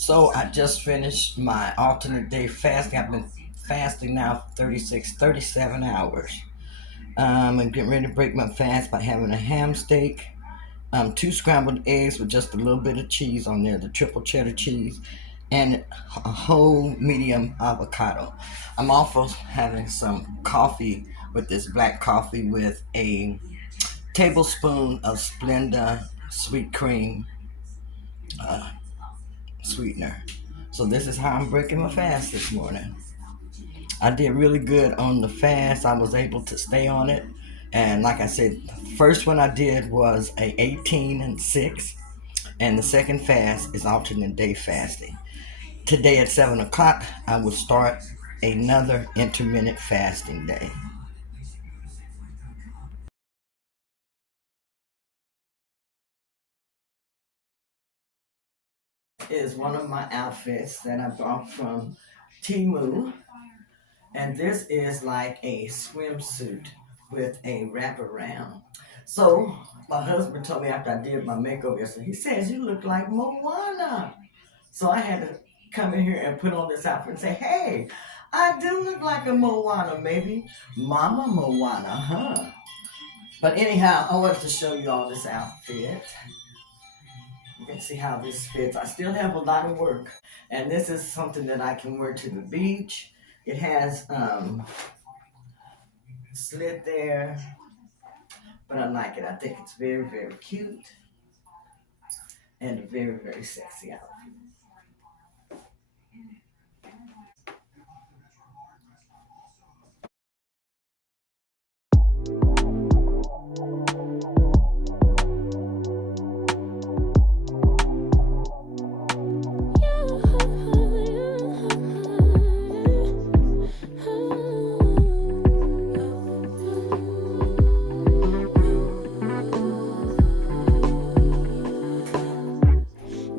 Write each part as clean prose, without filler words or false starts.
So I just finished my alternate day fasting. I've been fasting now for 36, 37 hours. I'm getting ready to break my fast by having a ham steak, two scrambled eggs with just a little bit of cheese on there, the triple cheddar cheese, and a whole medium avocado. I'm also having some coffee with this black coffee with a tablespoon of Splenda sweet cream uh, sweetener. So this is how I'm breaking my fast this morning. I did really good on the fast. I was able to stay on it. And like I said, the first one I did was a 18 and 6. And the second fast is alternate day fasting. Today at 7 o'clock, I will start another intermittent fasting day. Is one of my outfits that I bought from TEMU. And this is like a swimsuit with a wraparound. So my husband told me after I did my makeover yesterday, he says, "You look like Moana." So I had to come in here and put on this outfit and say, "Hey, I do look like a Moana, maybe Mama Moana, huh?" But anyhow, I wanted to show you all this outfit. You can see how this fits. I still have a lot of work. And this is something that I can wear to the beach. It has slit there, but I like it. I think it's very, very cute and a very, very sexy outfit.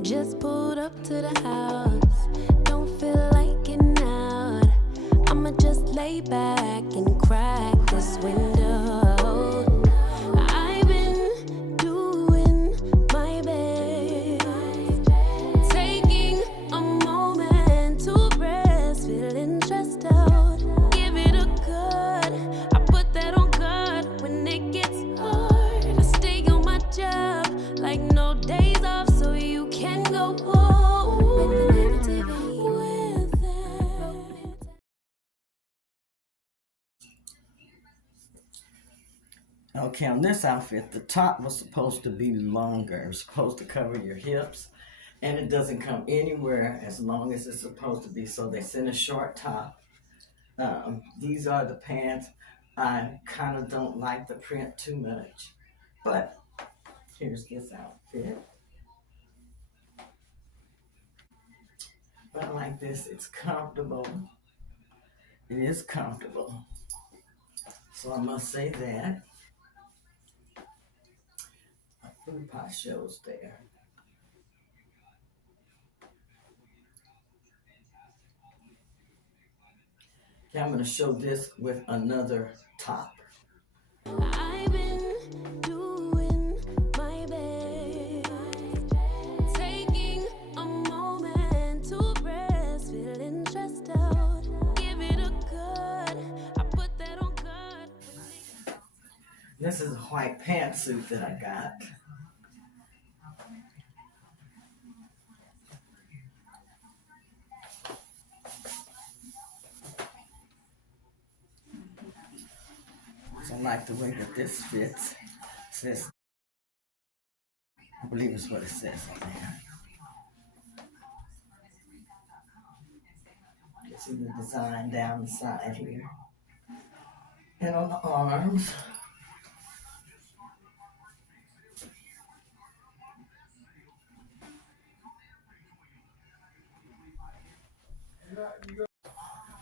Just pulled up to the house, don't feel like getting out. I'ma just lay back and crack this window. I've been doing my best, taking a moment to rest, feeling stressed out. Give it a good, I put that on God when it gets hard. I stay on my job like no days off, so you can go home with the negativity with it. Okay, on this outfit, the top was supposed to be longer. It was supposed to cover your hips, and it doesn't come anywhere as long as it's supposed to be. So they sent a short top. These are the pants. I kind of don't like the print too much, but here's this outfit. But I like this. It's comfortable. It is comfortable. So I must say that. My food pot shows there. Okay, I'm going to show this with another top. I've been doing my best, taking a moment to rest, feeling stressed out. Give it a good, I put that on God. This is a white pantsuit that I got. So I like the way that this fits. It says, I believe it's what it says on there. You see the design down the side here. And on the arms.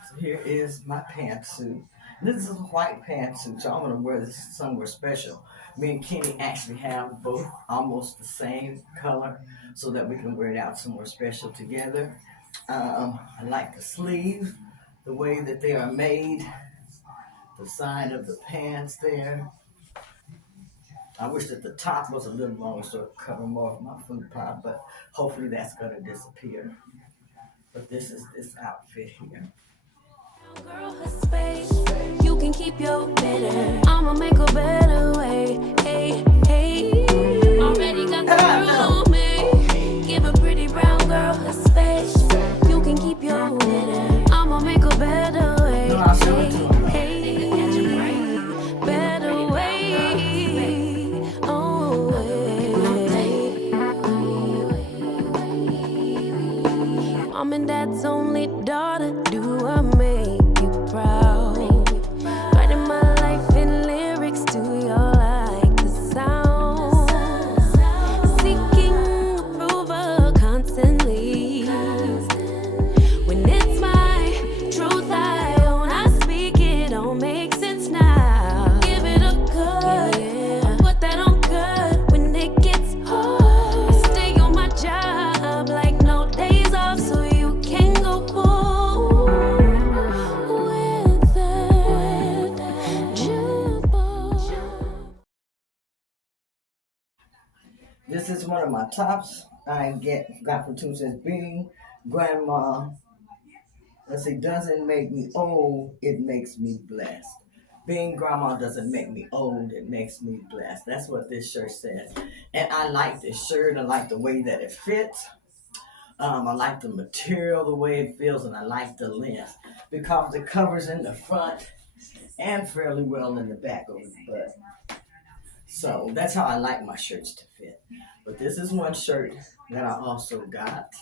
So here is my pantsuit. This is a white pantsuit, so I'm going to wear this somewhere special. Me and Kenny actually have both almost the same color so that we can wear it out somewhere special together. I like the sleeves, the way that they are made, the side of the pants there. I wish that the top was a little longer so it cover more of my food pile, but hopefully that's gonna disappear. But this is this outfit here. Girl, her space. You can keep your bitter. I'ma make a better way. Hey, hey. Already got the girl on me. Give a pretty brown girl her space. You can keep your bitter. I'ma make a better way. No, I'll show it to him. Hey, better way. Oh, Mom and Dad's only daughter. Do I make you proud? Writing my life in lyrics. Do you like the sound? Seeking approval constantly. When it's my truth I own, I speak it. Don't make sense now. Give it a good. Put that on good when it gets hard. I stay on my job like no days off, so you can go pull with that jukebox. This is one of my tops I got from Two Cents Being Grandma. Let's see, doesn't make me old, it makes me blessed. Being grandma doesn't make me old, it makes me blessed. That's what this shirt says. And I like this shirt. I like the way that it fits. I like the material, the way it feels, and I like the length because it covers in the front and fairly well in the back of the butt. So that's how I like my shirts to fit. But this is one shirt that I also got.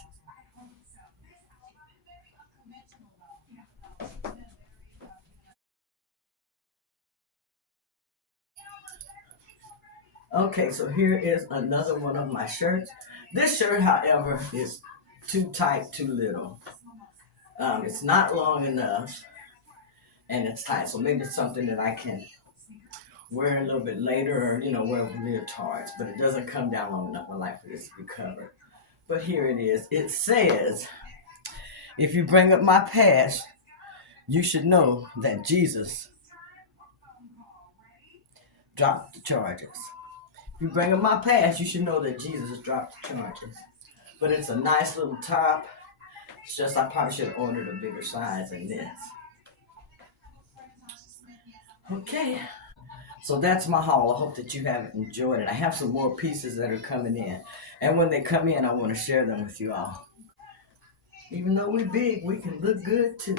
Okay, so here is another one of my shirts. This shirt, however, is too tight, too little. It's not long enough, and it's tight. So maybe it's something that I can wear a little bit later, or wear with leotards. But it doesn't come down long enough. I like for this to be covered. But here it is. It says, "If you bring up my past, you should know that Jesus dropped the charges. If you bring up my past, you should know that Jesus dropped the charges." But it's a nice little top. It's just I probably should have ordered a bigger size than this. Okay. So that's my haul. I hope that you have enjoyed it. I have some more pieces that are coming in. And when they come in, I want to share them with you all. Even though we're big, we can look good too.